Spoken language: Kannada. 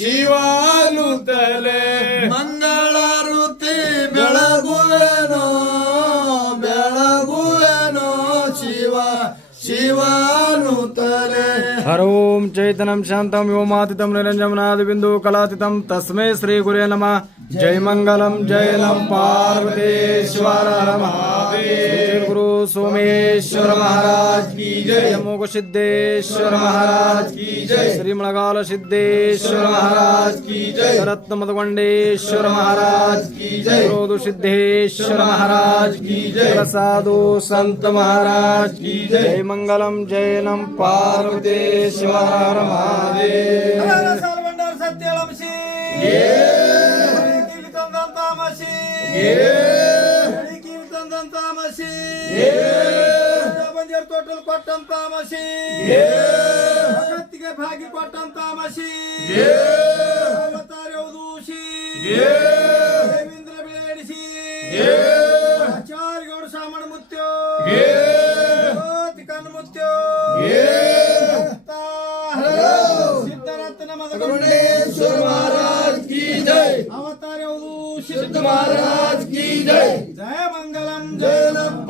ಶಿವಾನುತ್ತಲೆ ಮಂಗಳಾರುತಿ ಬೆಳಗುವೆನೋ ಬೆಳಗುವೆನೋ ಶಿವ ಶಿವಾನುತ್ತಲೆ ಹರ ಓಂ ಚೈತನ್ಯಂ ಶಾಂತಂ ವ್ಯೋಮಾತೀತಂ ನಿರಂಜನಾದಿ ಬಿಂದು ಕಲಾತೀತಂ ತಸ್ಮೈ ಶ್ರೀ ಗುರೇ ನಮಃ जय मंगलम जय नम पार्वतीश्वर महादेव गुरु सोमेश्वर महाराज की जय मोग सिद्धेश्वर महाराज की जय श्री मणगाल सिद्धेश्वर महाराज की जय रत्न मधुगंडेश्वर महाराज की जय रोधु सिद्धेश्वर महाराज की जय साधु संत महाराज की जय मंगलम जय नम पार्वतीश्वर महादेव टोटल कोटम तामसी जगत्तिगे भागी कोटम तामसी अवतार दूषी देवेंद्र बिलेडिसी आचार्य गौड़ सामण मुत्यो तिकन मुत्यो सिद्धरत्न मधुगुंडेश्वर महाराज की जय अवतार दूषी सिद्ध महाराज की जय जय मंगलम जय नम